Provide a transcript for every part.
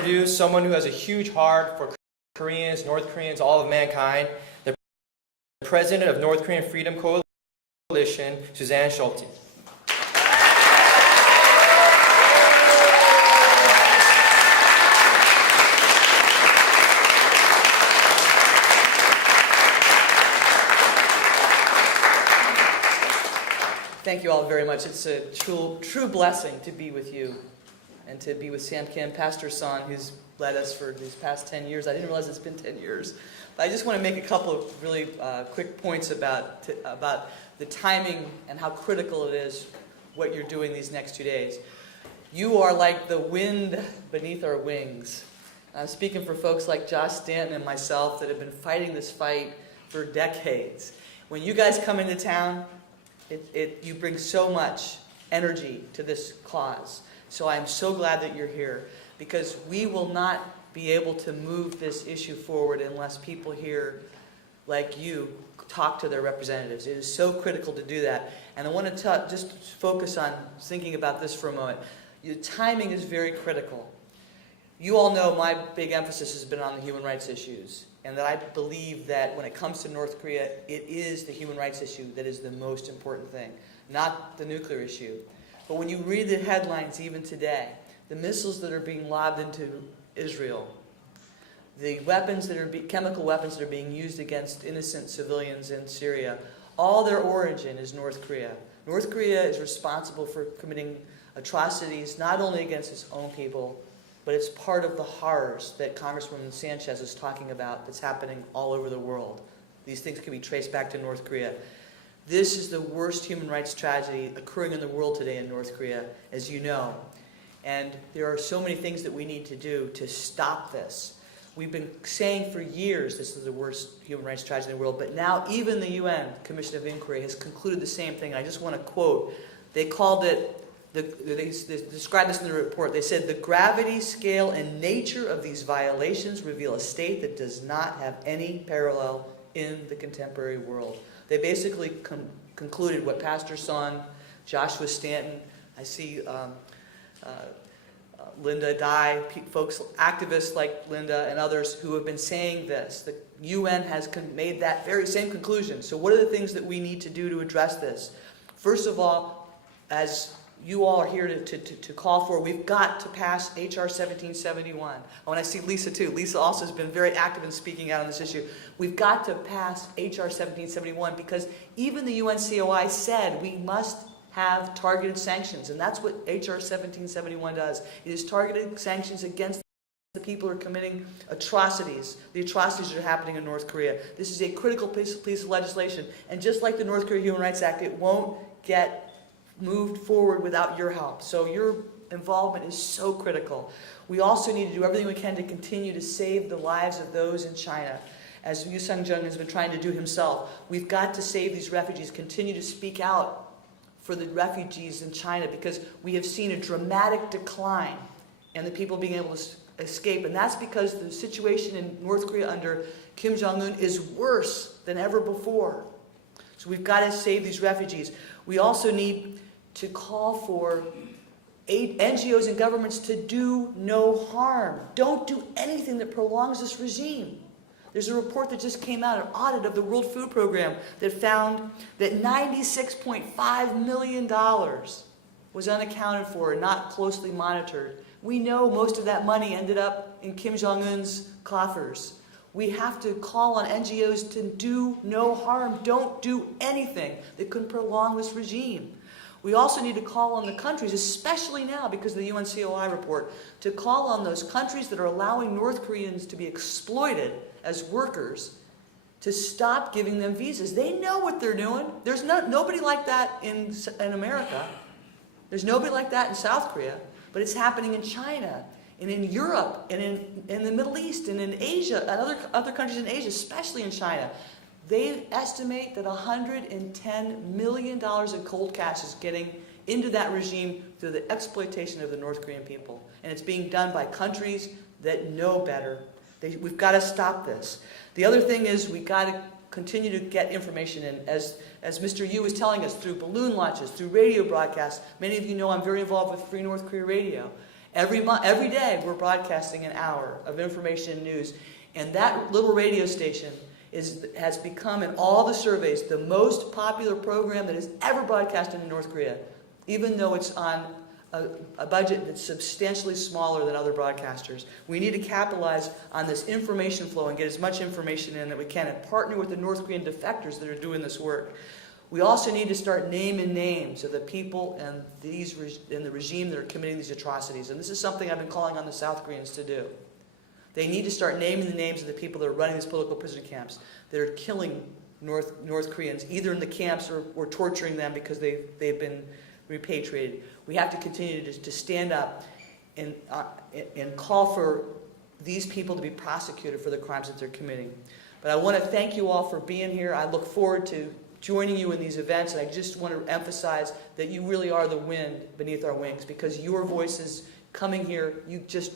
introduce someone who has a huge heart for Koreans, North Koreans, all of mankind, the president of North Korean Freedom Coalition, Suzanne Scholte. Thank you all very much. It's a true blessing to be with you and to be with Sam Kim, Pastor Son, who's led us for these past 10 years. I didn't realize it's been 10 years. But I just want to make a couple of really quick points about the timing and how critical it is what you're doing these next 2 days. You are like the wind beneath our wings. I'm speaking for folks like Josh Stanton and myself that have been fighting this fight for decades. When you guys come into town, you bring so much energy to this cause. So I'm so glad that you're here, because we will not be able to move this issue forward unless people here like you talk to their representatives. It is so critical to do that. And I want to just focus on thinking about this for a moment. Your timing is very critical. You all know my big emphasis has been on the human rights issues, and that I believe that when it comes to North Korea, it is the human rights issue that is the most important thing, not the nuclear issue. But when you read the headlines even today, the missiles that are being lobbed into Israel, the weapons that are chemical weapons that are being used against innocent civilians in Syria, all their origin is North Korea. North Korea is responsible for committing atrocities not only against its own people, but it's part of the horrors that Congresswoman Sanchez is talking about that's happening all over the world. These things can be traced back to North Korea. This is the worst human rights tragedy occurring in the world today in North Korea, as you know. And there are so many things that we need to do to stop this. We've been saying for years this is the worst human rights tragedy in the world, but now even the UN Commission of Inquiry has concluded the same thing. I just want to quote, they called it, they described this in the report. They said, the gravity, scale, and nature of these violations reveal a state that does not have any parallel in the contemporary world. They basically concluded what Pastor Son, Joshua Stanton, I see Linda Dye, folks, activists like Linda and others who have been saying this. The UN has made that very same conclusion. So what are the things that we need to do to address this? First of all, as you all are here to call for, we've got to pass H.R. 1771. I want to see Lisa too. Lisa also has been very active in speaking out on this issue. We've got to pass H.R. 1771 because even the UNCOI said we must have targeted sanctions, and that's what H.R. 1771 does. It is targeted sanctions against the people who are committing atrocities, the atrocities that are happening in North Korea. This is a critical piece of legislation, and just like the North Korea Human Rights Act, it won't get moved forward without your help. So your involvement is so critical. We also need to do everything we can to continue to save the lives of those in China, as Yu Sung-jung has been trying to do himself. We've got to save these refugees, continue to speak out for the refugees in China, because we have seen a dramatic decline in the people being able to escape, and that's because the situation in North Korea under Kim Jong-un is worse than ever before. So we've got to save these refugees. We also need to call for NGOs and governments to do no harm. Don't do anything that prolongs this regime. There's a report that just came out, an audit of the World Food Program, that found that $96.5 million was unaccounted for and not closely monitored. We know most of that money ended up in Kim Jong-un's coffers. We have to call on NGOs to do no harm. Don't do anything that could prolong this regime. We also need to call on the countries, especially now because of the UNCOI report, to call on those countries that are allowing North Koreans to be exploited as workers to stop giving them visas. They know what they're doing. There's nobody like that in America. There's nobody like that in South Korea, but it's happening in China and in Europe and in the Middle East and in Asia and other countries in Asia, especially in China. They estimate that $110 million in cold cash is getting into that regime through the exploitation of the North Korean people. And it's being done by countries that know better. We've got to stop this. The other thing is we've got to continue to get information in. As Mr. Yu was telling us, through balloon launches, through radio broadcasts. Many of you know I'm very involved with Free North Korea Radio. Every day we're broadcasting an hour of information and news. And that little radio station has become, in all the surveys, the most popular program that is ever broadcasted in North Korea, even though it's on a budget that's substantially smaller than other broadcasters. We need to capitalize on this information flow and get as much information in that we can and partner with the North Korean defectors that are doing this work. We also need to start naming names of the people and the regime that are committing these atrocities. And this is something I've been calling on the South Koreans to do. They need to start naming the names of the people that are running these political prisoner camps, that are killing North Koreans, either in the camps or torturing them because they've been repatriated. We have to continue to stand up and call for these people to be prosecuted for the crimes that they're committing. But I want to thank you all for being here. I look forward to joining you in these events, and I just want to emphasize that you really are the wind beneath our wings, because your voices coming here, you just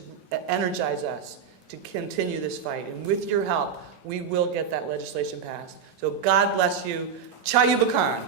energize us to continue this fight. And with your help, we will get that legislation passed. So God bless you. Chayu Bakan.